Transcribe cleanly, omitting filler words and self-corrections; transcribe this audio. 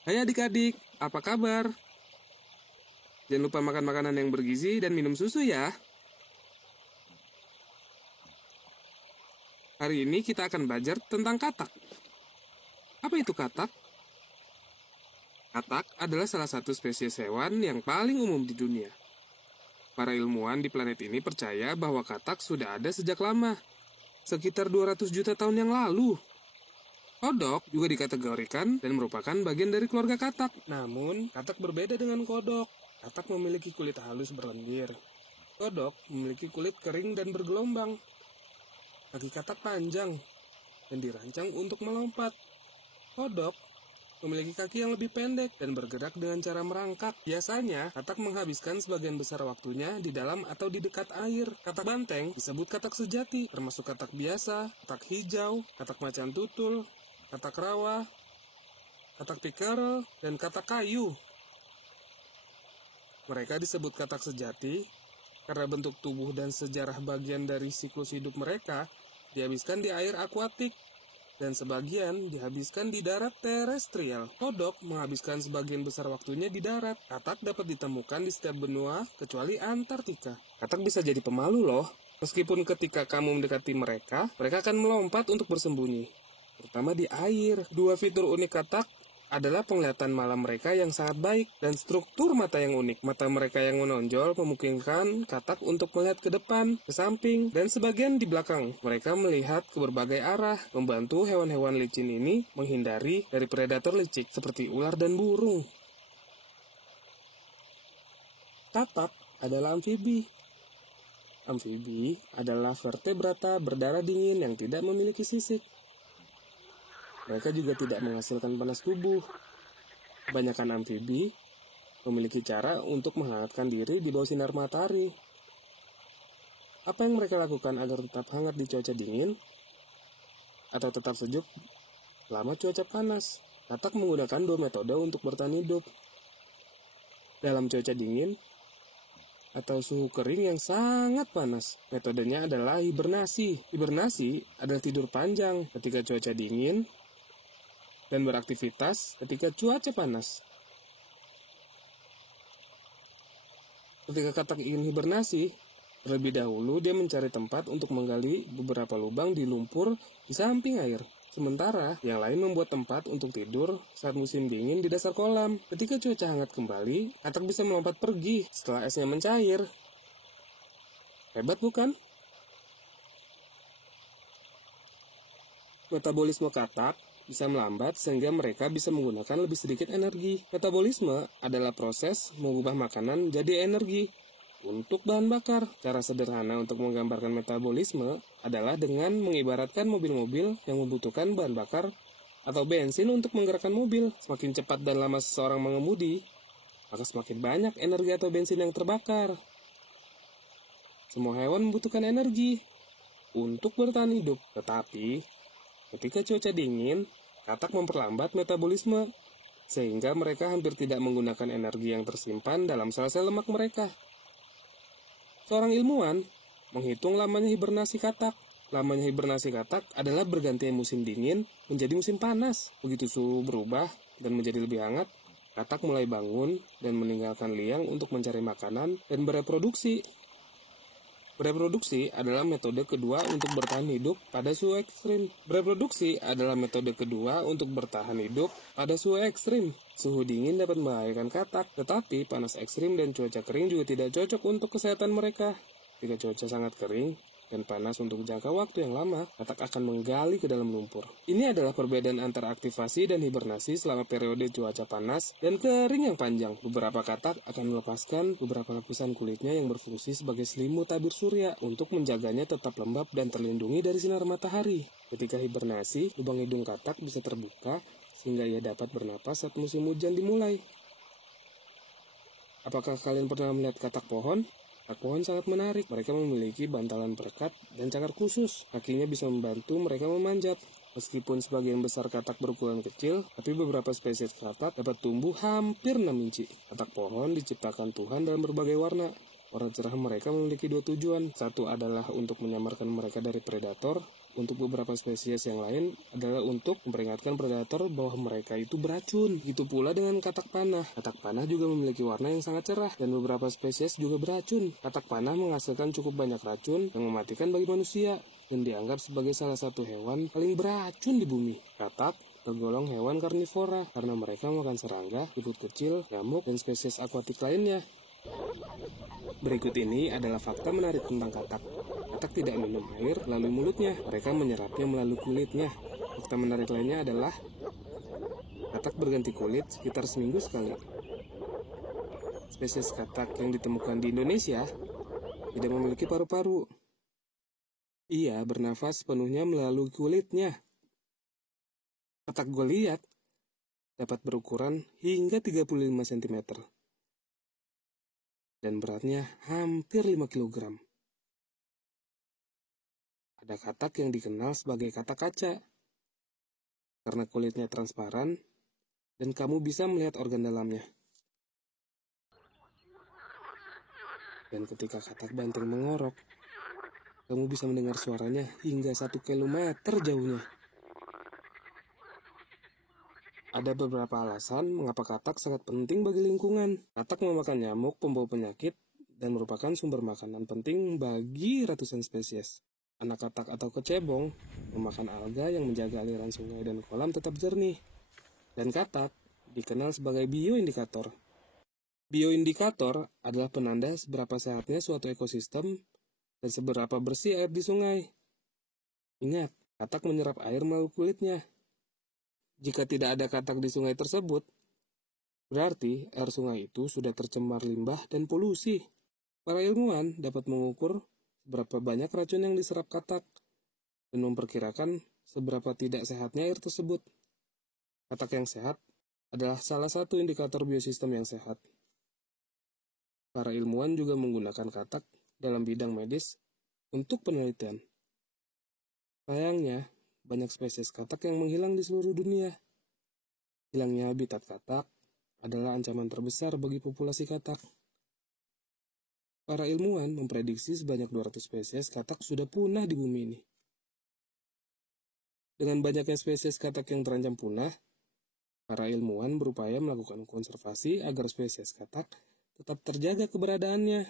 Hai adik-adik, apa kabar? Jangan lupa makan makanan yang bergizi dan minum susu ya. Hari ini kita akan belajar tentang katak. Apa itu katak? Katak adalah salah satu spesies hewan yang paling umum di dunia. Para ilmuwan di planet ini percaya bahwa katak sudah ada sejak lama, sekitar 200 juta tahun yang lalu. Kodok juga dikategorikan dan merupakan bagian dari keluarga katak. Namun, katak berbeda dengan kodok. Katak memiliki kulit halus berlendir. Kodok memiliki kulit kering dan bergelombang. Kaki katak panjang dan dirancang untuk melompat. Kodok memiliki kaki yang lebih pendek dan bergerak dengan cara merangkak. Biasanya, katak menghabiskan sebagian besar waktunya di dalam atau di dekat air. Katak banteng disebut katak sejati, termasuk katak biasa, katak hijau, katak macan tutul, katak rawa, katak pickerel, dan katak kayu. Mereka disebut katak sejati karena bentuk tubuh dan sejarah bagian dari siklus hidup mereka dihabiskan di air akuatik dan sebagian dihabiskan di darat terestrial. Kodok menghabiskan sebagian besar waktunya di darat. Katak dapat ditemukan di setiap benua kecuali Antartika. Katak bisa jadi pemalu loh. Meskipun ketika kamu mendekati mereka akan melompat untuk bersembunyi, terutama di air. Dua fitur unik katak adalah penglihatan malam mereka yang sangat baik dan struktur mata yang unik. Mata mereka yang menonjol memungkinkan katak untuk melihat ke depan, ke samping, dan sebagian di belakang. Mereka melihat ke berbagai arah, membantu hewan-hewan licin ini menghindari dari predator licik seperti ular dan burung. Katak adalah amfibi. Amfibi adalah vertebrata berdarah dingin yang tidak memiliki sisik. Mereka juga tidak menghasilkan panas tubuh. Kebanyakan amfibi memiliki cara untuk menghangatkan diri di bawah sinar matahari. Apa yang mereka lakukan agar tetap hangat di cuaca dingin atau tetap sejuk selama cuaca panas? Katak menggunakan dua metode untuk bertahan hidup. Dalam cuaca dingin atau suhu kering yang sangat panas, metodenya adalah hibernasi. Hibernasi adalah tidur panjang ketika cuaca dingin dan beraktivitas ketika cuaca panas. Ketika katak ingin hibernasi, terlebih dahulu dia mencari tempat untuk menggali beberapa lubang di lumpur di samping air. Sementara yang lain membuat tempat untuk tidur saat musim dingin di dasar kolam. Ketika cuaca hangat kembali, katak bisa melompat pergi setelah esnya mencair. Hebat bukan? Metabolisme katak bisa melambat sehingga mereka bisa menggunakan lebih sedikit energi. Metabolisme adalah proses mengubah makanan jadi energi untuk bahan bakar. Cara sederhana untuk menggambarkan metabolisme adalah dengan mengibaratkan mobil-mobil yang membutuhkan bahan bakar atau bensin untuk menggerakkan mobil. Semakin cepat dan lama seseorang mengemudi, maka semakin banyak energi atau bensin yang terbakar. Semua hewan membutuhkan energi untuk bertahan hidup, tetapi ketika cuaca dingin, katak memperlambat metabolisme, sehingga mereka hampir tidak menggunakan energi yang tersimpan dalam sel-sel lemak mereka. Seorang ilmuwan menghitung lamanya hibernasi katak. Lamanya hibernasi katak adalah bergantinya musim dingin menjadi musim panas. Begitu suhu berubah dan menjadi lebih hangat, katak mulai bangun dan meninggalkan liang untuk mencari makanan dan bereproduksi. Bereproduksi adalah metode kedua untuk bertahan hidup pada suhu ekstrim. Bereproduksi adalah metode kedua untuk bertahan hidup pada suhu ekstrim. Suhu dingin dapat membahayakan katak, tetapi panas ekstrim dan cuaca kering juga tidak cocok untuk kesehatan mereka. Jika cuaca sangat kering dan panas untuk jangka waktu yang lama, katak akan menggali ke dalam lumpur. Ini adalah perbedaan antara aktivasi dan hibernasi selama periode cuaca panas dan kering yang panjang. Beberapa katak akan melepaskan beberapa lapisan kulitnya yang berfungsi sebagai selimut tabir surya untuk menjaganya tetap lembab dan terlindungi dari sinar matahari. Ketika hibernasi, lubang hidung katak bisa terbuka sehingga ia dapat bernapas saat musim hujan dimulai. Apakah kalian pernah melihat katak pohon? Katak pohon sangat menarik. Mereka memiliki bantalan perekat dan cakar khusus. Kakinya bisa membantu mereka memanjat. Meskipun sebagian besar katak berukuran kecil, tapi beberapa spesies katak dapat tumbuh hampir 6 inci. Katak pohon diciptakan Tuhan dalam berbagai warna. Warna cerah mereka memiliki dua tujuan. Satu adalah untuk menyamarkan mereka dari predator. Untuk beberapa spesies yang lain adalah untuk memperingatkan predator bahwa mereka itu beracun. Itu pula dengan katak panah. Katak panah juga memiliki warna yang sangat cerah dan beberapa spesies juga beracun. Katak panah menghasilkan cukup banyak racun yang mematikan bagi manusia dan dianggap sebagai salah satu hewan paling beracun di bumi. Katak tergolong hewan karnivora karena mereka makan serangga, siput kecil, nyamuk, dan spesies akuatik lainnya. Berikut ini adalah fakta menarik tentang katak. Katak tidak minum air melalui mulutnya, mereka menyerapnya melalui kulitnya. Fakta menarik lainnya adalah katak berganti kulit sekitar seminggu sekali. Spesies katak yang ditemukan di Indonesia tidak memiliki paru-paru. Ia bernafas sepenuhnya melalui kulitnya. Katak Goliat dapat berukuran hingga 35 cm. Dan beratnya hampir 5 kg. Ada katak yang dikenal sebagai katak kaca, karena kulitnya transparan dan kamu bisa melihat organ dalamnya. Dan ketika katak banting mengorok, kamu bisa mendengar suaranya hingga 1 kilometer jauhnya. Ada beberapa alasan mengapa katak sangat penting bagi lingkungan. Katak memakan nyamuk pembawa penyakit dan merupakan sumber makanan penting bagi ratusan spesies. Anak katak atau kecebong memakan alga yang menjaga aliran sungai dan kolam tetap jernih. Dan katak dikenal sebagai bioindikator. Bioindikator adalah penanda seberapa sehatnya suatu ekosistem dan seberapa bersih air di sungai. Ingat, katak menyerap air melalui kulitnya. Jika tidak ada katak di sungai tersebut, berarti air sungai itu sudah tercemar limbah dan polusi. Para ilmuwan dapat mengukur seberapa banyak racun yang diserap katak dan memperkirakan seberapa tidak sehatnya air tersebut. Katak yang sehat adalah salah satu indikator biosistem yang sehat. Para ilmuwan juga menggunakan katak dalam bidang medis untuk penelitian. Sayangnya, banyak spesies katak yang menghilang di seluruh dunia. Hilangnya habitat katak adalah ancaman terbesar bagi populasi katak. Para ilmuwan memprediksi sebanyak 200 spesies katak sudah punah di bumi ini. Dengan banyaknya spesies katak yang terancam punah, para ilmuwan berupaya melakukan konservasi agar spesies katak tetap terjaga keberadaannya.